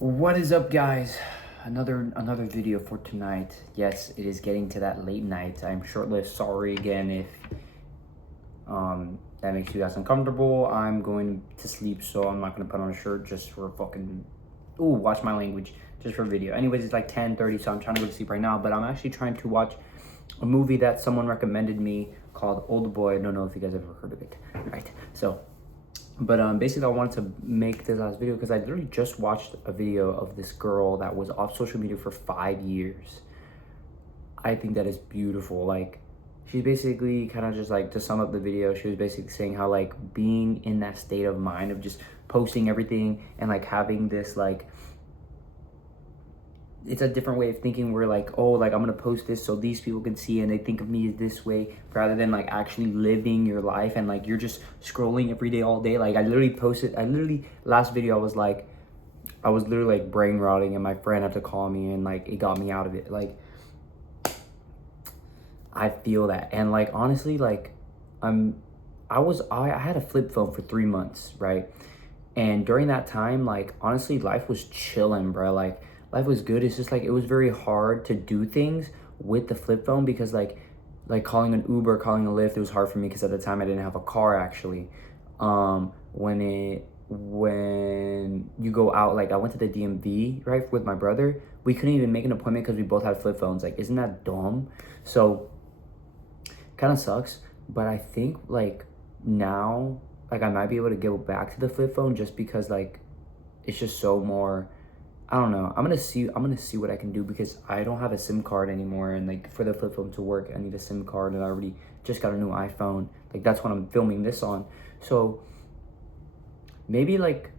What is up, guys? Another video for tonight. Yes, it is getting to that late night. I'm shirtless. Sorry again if that makes you guys uncomfortable. I'm going to sleep, so I'm not gonna put on a shirt just for fucking watch my language, just for video. Anyways, it's like 10:30, so I'm trying to go to sleep right now, but I'm actually trying to watch a movie that someone recommended me called Old Boy. I don't know if you guys ever heard of it. Right. But basically, I wanted to make this last video because I literally just watched a video of this girl that was off social media for 5 years. I think that is beautiful. Like, she's basically kind of just like, to sum up the video, she was basically saying how like being in that state of mind of just posting everything and like having this like, it's a different way of thinking where like, oh, like I'm gonna post this so these people can see and they think of me this way, rather than like actually living your life and like you're just scrolling every day all day. Like I literally last video I was literally like brain rotting and my friend had to call me and like it got me out of it. Like I feel that. And like honestly, like I had a flip phone for 3 months, right? And during that time, like honestly, life was chilling, bro. Like life was good. It's just like it was very hard to do things with the flip phone because like calling an Uber, calling a Lyft, it was hard for me because at the time I didn't have a car actually. When you go out, like I went to the DMV, right, with my brother, we couldn't even make an appointment because we both had flip phones. Like, isn't that dumb? So kind of sucks, but I think like now, like I might be able to go back to the flip phone just because like it's just so more, I don't know. I'm gonna see what I can do because I don't have a SIM card anymore, and like for the flip phone to work I need a SIM card, and I already just got a new iPhone. Like that's what I'm filming this on. So maybe like,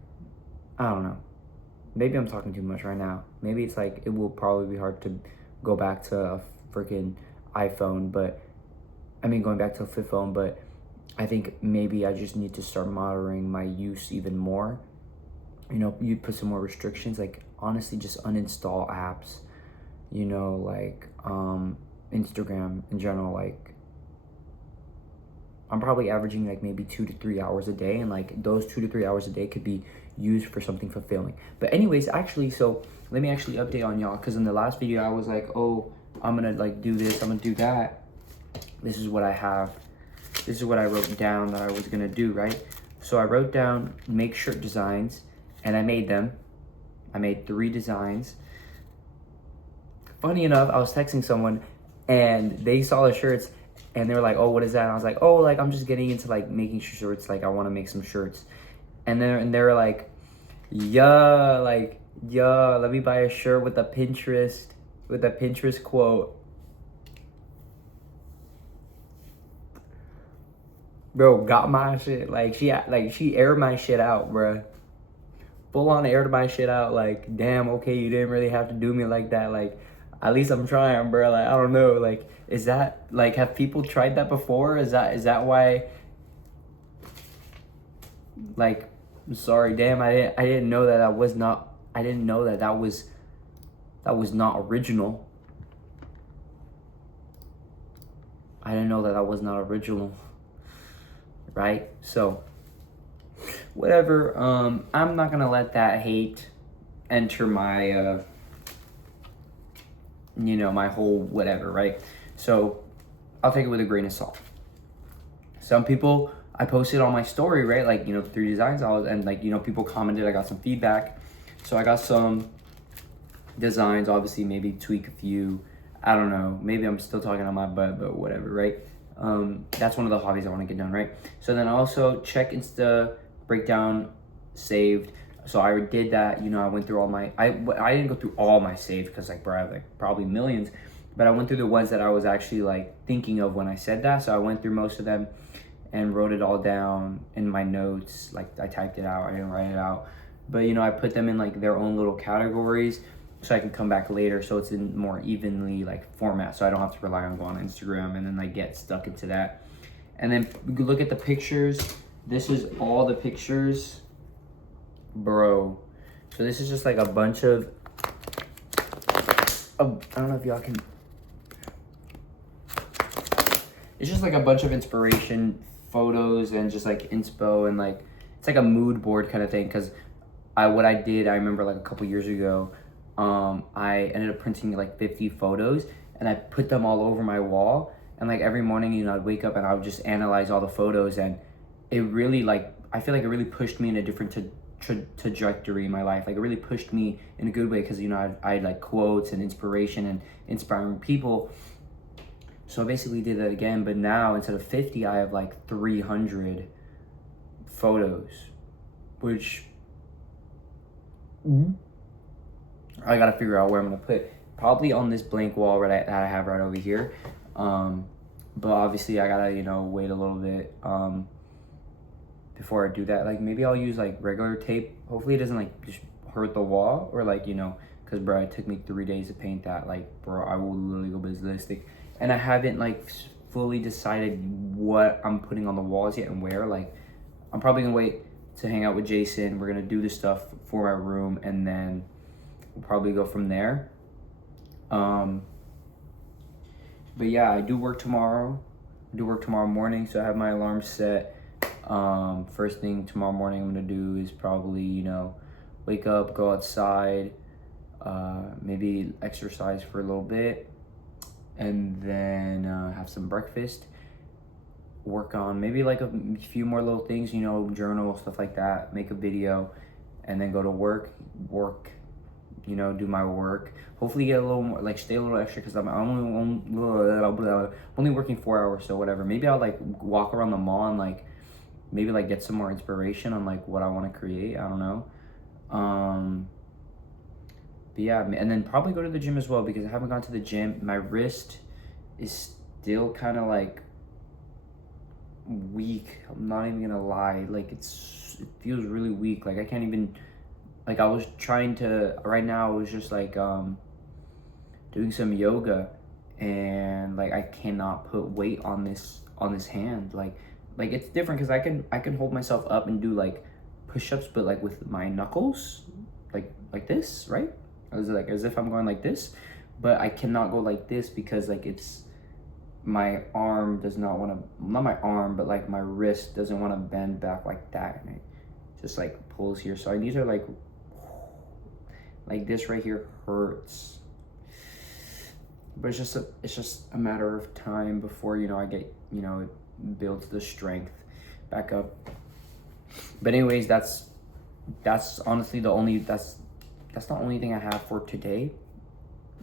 I don't know, maybe I'm talking too much right now. Maybe it's like it will probably be hard to go back to a freaking iPhone, but I mean going back to a flip phone, but I think maybe I just need to start monitoring my use even more. You know, you put some more restrictions, like honestly just uninstall apps, you know, like Instagram in general. Like I'm probably averaging like maybe 2 to 3 hours a day, and like those 2 to 3 hours a day could be used for something fulfilling. But anyways, actually, so let me actually update on y'all, because in the last video I was like, oh, I'm gonna like do this, I'm gonna do that. This is what I have. This is what I wrote down that I was gonna do, right? So I wrote down make shirt designs, and I made them. I made 3 designs. Funny enough, I was texting someone and they saw the shirts and they were like, oh, what is that? And I was like, oh, like I'm just getting into like making shirts. Like I want to make some shirts. And they were like, yeah, let me buy a shirt with a Pinterest quote. Bro, got my shit. Like she aired my shit out, bruh. Full on aired my shit out. Like, damn, okay, you didn't really have to do me like that. Like, at least I'm trying, bro. Like, I don't know. Like, is that like, have people tried that before? Is that why? Like, I'm sorry, damn, I didn't know that that was not. I didn't know that that was not original. I didn't know that that was not original. Right? So whatever. I'm not gonna let that hate enter my you know, my whole whatever, right? So I'll take it with a grain of salt. Some people, I posted on my story, right? Like, you know, 3 designs, and like, you know, people commented, I got some feedback. So I got some designs, obviously maybe tweak a few. I don't know, maybe I'm still talking on my butt, but whatever, right? That's one of the hobbies I want to get done, right? So then also check Insta breakdown saved. So I did that, you know, I went through all my, I didn't go through all my saved because like, bro, I have like probably millions, but I went through the ones that I was actually like thinking of when I said that. So I went through most of them and wrote it all down in my notes. Like I typed it out, I didn't write it out, but you know, I put them in like their own little categories so I can come back later, so it's in more evenly like format, so I don't have to rely on going on Instagram and then like get stuck into that. And then look at the pictures. This is all the pictures, bro. So this is just like a bunch of I don't know if y'all can, it's just like a bunch of inspiration photos and just like inspo, and like it's like a mood board kind of thing, because what I did, I remember like a couple years ago, I ended up printing like 50 photos and I put them all over my wall. And like every morning, you know, I'd wake up and I would just analyze all the photos, and it really like, I feel like it really pushed me in a different trajectory in my life. Like it really pushed me in a good way because, you know, I had like quotes and inspiration and inspiring people. So I basically did that again, but now instead of 50, I have like 300 photos, which I gotta figure out where I'm gonna put. Probably on this blank wall that I have right over here. But obviously I gotta, you know, wait a little bit before I do that. Like maybe I'll use like regular tape. Hopefully it doesn't like just hurt the wall, or like, you know, because bro, it took me 3 days to paint that. Like bro, I will literally go ballistic. And I haven't like fully decided what I'm putting on the walls yet and where. Like I'm probably gonna wait to hang out with Jason. We're gonna do the stuff for my room, and then we'll probably go from there. But yeah, I do work tomorrow. I do work tomorrow morning, so I have my alarm set. First thing tomorrow morning I'm gonna do is probably, you know, wake up, go outside, maybe exercise for a little bit, and then have some breakfast. Work on maybe like a few more little things, you know, journal, stuff like that, make a video, and then go to work, you know, do my work. Hopefully get a little more, like stay a little extra, because I'm only working 4 hours, so whatever. Maybe I'll like walk around the mall and like maybe like get some more inspiration on like what I want to create. I don't know. But yeah, and then probably go to the gym as well, because I haven't gone to the gym. My wrist is still kind of like weak. I'm not even gonna lie. Like it feels really weak. Like I can't even, like I was trying to, right now I was just like doing some yoga, and like I cannot put weight on this hand. Like it's different because I can hold myself up and do like push-ups, but like with my knuckles, like this, right? As if I'm going like this, but I cannot go like this because like it's, my arm does not want to, not my arm, but like my wrist doesn't want to bend back like that, and it just like pulls here. So I need to like this right here hurts, but it's just a matter of time before, you know, I get, you know, it builds the strength back up. But anyways, that's honestly the only, that's the only thing I have for today,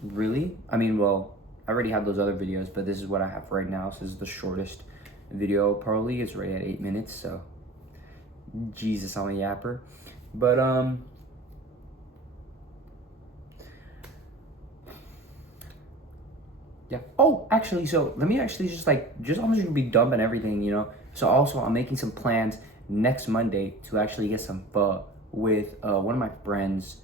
really. I mean, well, I already have those other videos, but this is what I have right now. So this is the shortest video probably. It's right at 8 minutes, so Jesus, I'm a yapper. But yeah. Oh, actually, so let me actually just I'm just gonna be dumping everything, you know. So also I'm making some plans next Monday to actually get some pho with one of my friends'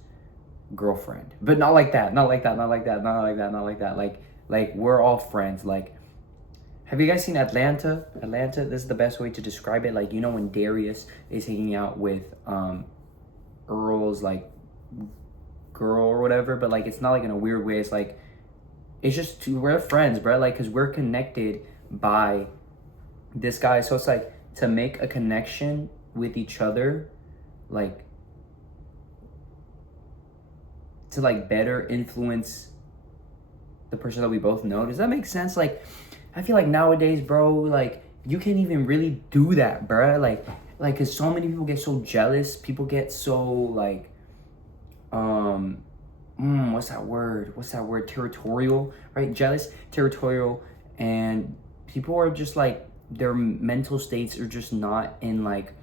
girlfriend. But not like that, not like that, not like that, not like that, not like that. Like we're all friends. Like, have you guys seen Atlanta? Atlanta, this is the best way to describe it. Like, you know, when Darius is hanging out with Earl's like girl or whatever, but like it's not like in a weird way. It's like, it's just we're friends, bro. Like, cause we're connected by this guy. So it's like to make a connection with each other, like to like better influence the person that we both know. Does that make sense? Like, I feel like nowadays, bro, like you can't even really do that, bro. Like, cause so many people get so jealous. People get so like, what's that word? Territorial, right? Jealous, territorial, and people are just like, their mental states are just not in like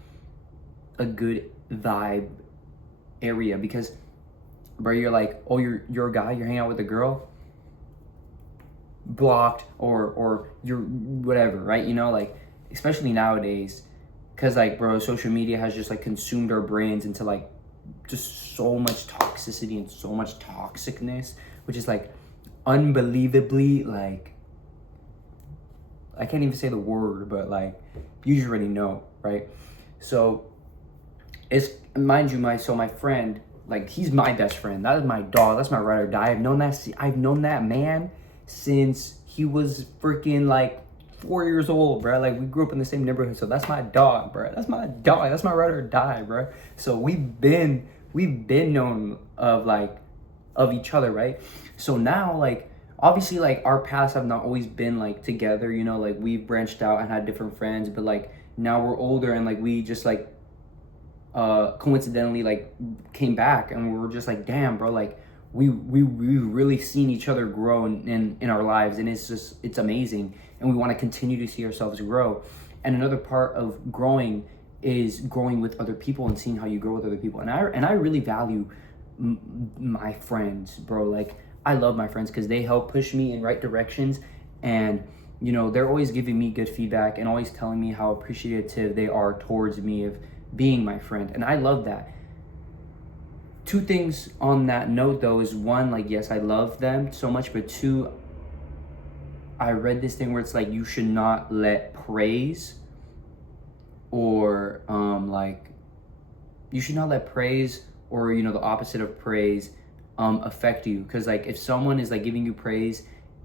a good vibe area, because bro, you're like, oh, you're a guy, you're hanging out with a girl, blocked, or you're whatever, right? You know, like especially nowadays, because like bro, social media has just like consumed our brains into like just so much toxicity and so much toxicness, which is like unbelievably, like I can't even say the word, but like you just already know, right? So it's, mind you, my friend, like he's my best friend. That is my dog. That's my ride or die. I've known that man since he was freaking like 4 years old, bro. Like we grew up in the same neighborhood, so that's my dog, bro. That's my dog. That's my ride or die, bro. So we've been we've been known of like of each other, right? So now like obviously like our paths have not always been like together, you know, like we've branched out and had different friends, but like now we're older and like we just like coincidentally like came back and we were just like, damn, bro, like we really seen each other grow in our lives, and it's amazing, and we want to continue to see ourselves grow. And another part of growing is growing with other people and seeing how you grow with other people. And I really value my friends, bro. Like I love my friends because they help push me in right directions, and you know they're always giving me good feedback and always telling me how appreciative they are towards me of being my friend, and I love that. Two things on that note though is one, like yes, I love them so much, but two, I read this thing where it's like you should not let praise or like you should not let praise or you know the opposite of praise affect you, because like if someone is like giving you praise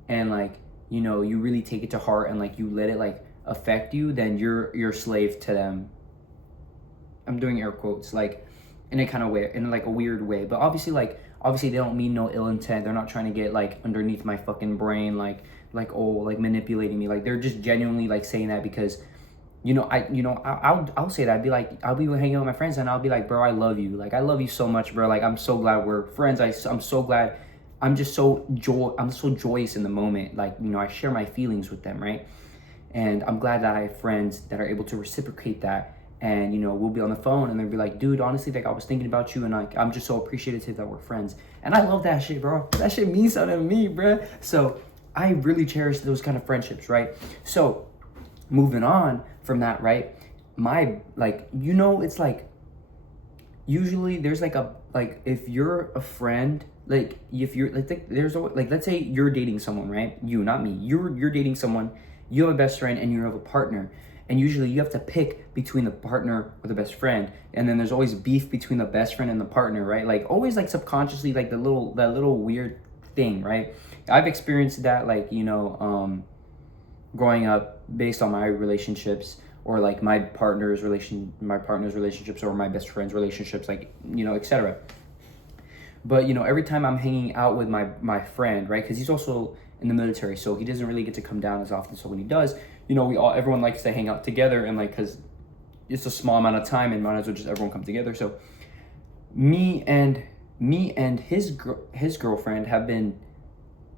and like you know you really take it to heart and like you let it like affect you, then you're a slave to them. I'm doing air quotes, like in a kind of way, in like a weird way, but obviously they don't mean no ill intent. They're not trying to get like underneath my fucking brain, like oh, like manipulating me. Like they're just genuinely like saying that because I'll say that. I'd be like, I'll be hanging out with my friends and I'll be like, bro, I love you. Like I love you so much, bro. Like I'm so glad we're friends. I'm so glad. I'm so joyous in the moment. Like you know, I share my feelings with them, right? And I'm glad that I have friends that are able to reciprocate that. And you know we'll be on the phone and they'll be like, dude, honestly, like I was thinking about you and like I'm just so appreciative that we're friends. And I love that shit, bro. That shit means something to me, bro. So I really cherish those kind of friendships, right? So moving on from that, right, my like you know it's like usually there's like a like if you're a friend, like if you're like there's a, like let's say you're dating someone, right? You, not me. You're dating someone, you have a best friend and you have a partner, and usually you have to pick between the partner or the best friend, and then there's always beef between the best friend and the partner, right? Like always like subconsciously like that little weird thing, right? I've experienced that, like you know growing up based on my relationships or like my partner's relationships or my best friend's relationships, like you know, etc. But you know every time I'm hanging out with my friend, right, because he's also in the military, so he doesn't really get to come down as often. So when he does, you know, everyone likes to hang out together, and like because it's a small amount of time and might as well just everyone come together. So me and his girlfriend have been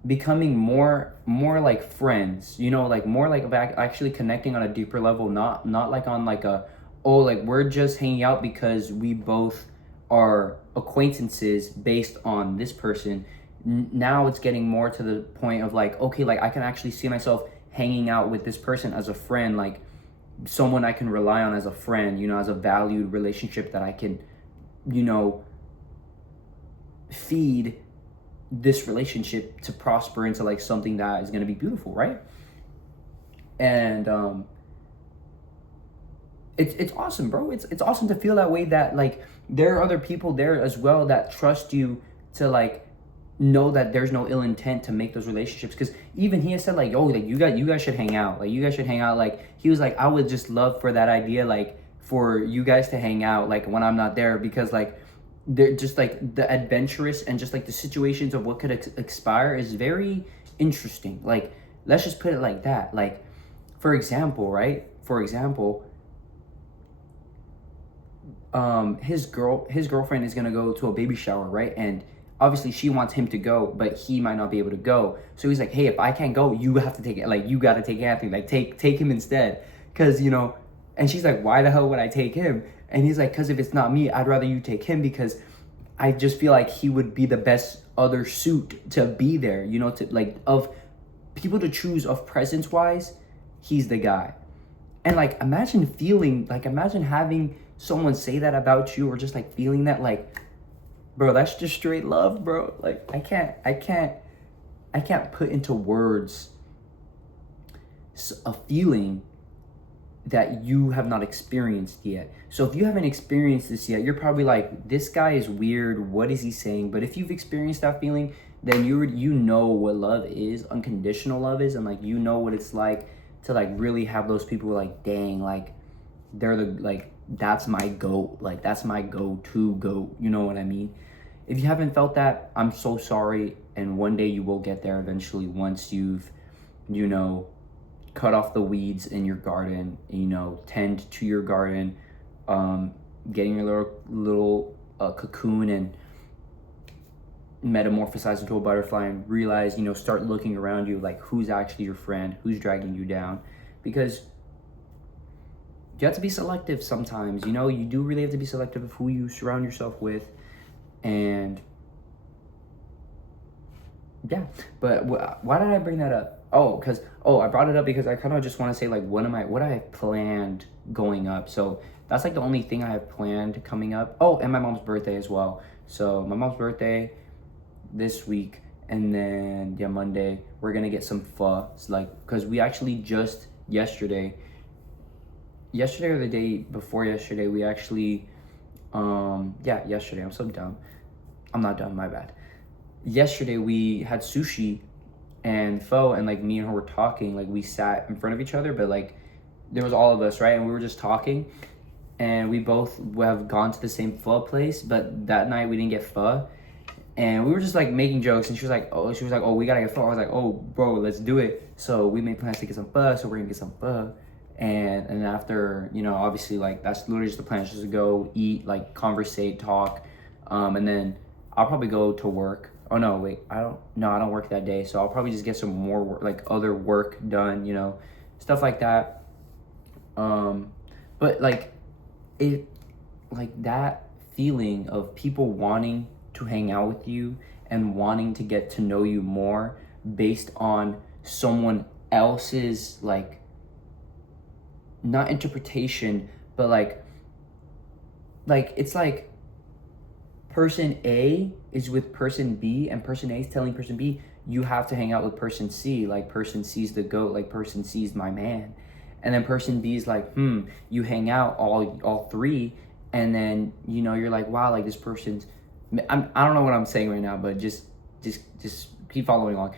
becoming more like friends, you know, like more like actually connecting on a deeper level, not like on like a, oh, like we're just hanging out because we both are acquaintances based on this person. Now it's getting more to the point of like, okay, like I can actually see myself hanging out with this person as a friend, like someone I can rely on as a friend, you know, as a valued relationship that I can, you know, feed this relationship to prosper into like something that is going to be beautiful, right? And it's awesome, bro. It's awesome to feel that way, that like there are other people there as well that trust you to like know that there's no ill intent to make those relationships. Because even he has said like, oh, like you guys should hang out, like you guys should hang out. Like he was like, I would just love for that idea, like for you guys to hang out like when I'm not there, because like they're just like the adventurous and just like the situations of what could expire is very interesting. Like let's just put it like that. Like for example, his girlfriend is gonna go to a baby shower, right? And obviously she wants him to go, but he might not be able to go. So he's like, hey, if I can't go, you have to take it. Like you got to take Anthony. Like take him instead, because you know. And she's like, why the hell would I take him? And he's like, because if it's not me, I'd rather you take him, because I just feel like he would be the best other suit to be there. You know, to like of people to choose of presence wise, he's the guy. And like imagine having someone say that about you, or just like feeling that, like, bro, that's just straight love, bro. Like I can't put into words a feeling that you have not experienced yet. So if you haven't experienced this yet, you're probably like, this guy is weird, what is he saying? But if you've experienced that feeling, then you know what love is, unconditional love is, and like you know what it's like to like really have those people like, dang, like they're the like that's my goat. Like, that's my go-to goat. You know what I mean? If you haven't felt that, I'm so sorry. And one day you will get there eventually once you've, you know, cut off the weeds in your garden, you know, tend to your garden, getting your little cocoon and metamorphosize into a butterfly and realize, you know, start looking around you like who's actually your friend, who's dragging you down. Because you have to be selective sometimes, you know, you do really have to be selective of who you surround yourself with. And yeah, but why did I bring that up? I brought it up because I kind of just want to say like what I have planned going up. So that's like the only thing I have planned coming up. Oh, and my mom's birthday as well. So my mom's birthday this week, and then yeah, Monday we're gonna get some pho. It's like, because we actually just yesterday or the day before yesterday, we actually yesterday, I'm so dumb. I'm not dumb, my bad. Yesterday we had sushi and pho, and like me and her were talking, like we sat in front of each other, but like there was all of us, right? And we were just talking, and we both have gone to the same pho place, but that night we didn't get pho. And we were just like making jokes, and she was like, oh, we gotta get pho. I was like, oh, bro, let's do it. So we made plans to get some pho, so we're gonna get some pho. And after, you know, obviously, like, that's literally just the plan, just to go eat, like, conversate, talk. And then I'll probably go to work. Oh, no, wait, I don't work that day. So I'll probably just get some more work, like, other work done, you know, stuff like that. But, like, that feeling of people wanting to hang out with you and wanting to get to know you more based on someone else's, like, not interpretation, but like it's like person A is with person B, and person A is telling person B, you have to hang out with person C. Like, person C's the goat, like person C's my man. And then person B is like, you hang out all three, and then, you know, you're like, wow, like this person's, I don't know what I'm saying right now, but just keep following along.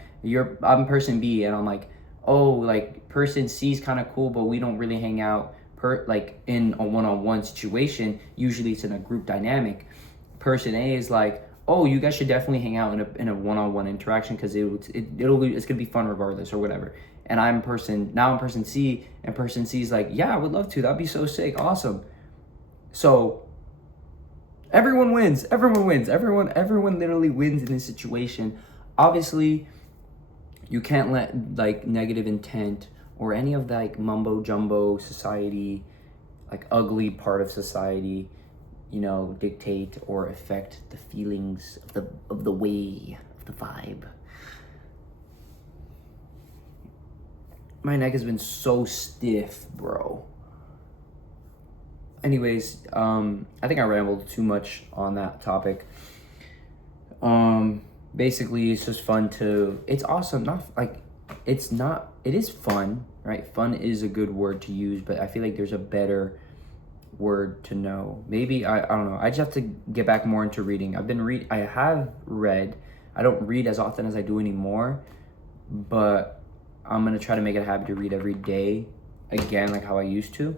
I'm person B, and I'm like, oh, like person C is kind of cool, but we don't really hang out like in a one-on-one situation. Usually it's in a group dynamic. Person A is like, oh, you guys should definitely hang out in a one-on-one interaction, because it's gonna be fun regardless, or whatever. And I'm person C, and person C is like, yeah, I would love to, that'd be so sick, awesome. So everyone wins. Everyone literally wins in this situation. Obviously, you can't let like negative intent or any of that like mumbo jumbo society, like ugly part of society, you know, dictate or affect the feelings of the way, of the vibe. My neck has been so stiff, bro. Anyways, I think I rambled too much on that topic. Basically, it's just fun it's awesome. It is fun, right? Fun is a good word to use, but I feel like there's a better word to know. Maybe, I don't know. I just have to get back more into reading. I have read. I don't read as often as I do anymore, but I'm going to try to make it a habit to read every day again, like how I used to.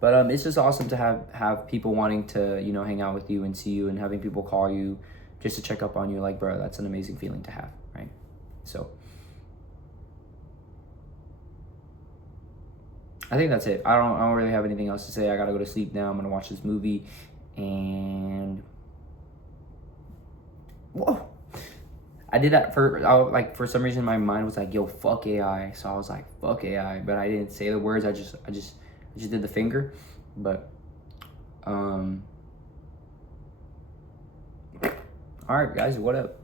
But it's just awesome to have people wanting to, you know, hang out with you and see you, and having people call you just to check up on you. Like, bro, that's an amazing feeling to have, right? So I think that's it. I don't really have anything else to say. I gotta go to sleep now. I'm gonna watch this movie, and whoa, I did that for some reason my mind was like, yo, fuck AI. So I was like, fuck AI, but I didn't say the words. I just did the finger. But all right, guys, what up?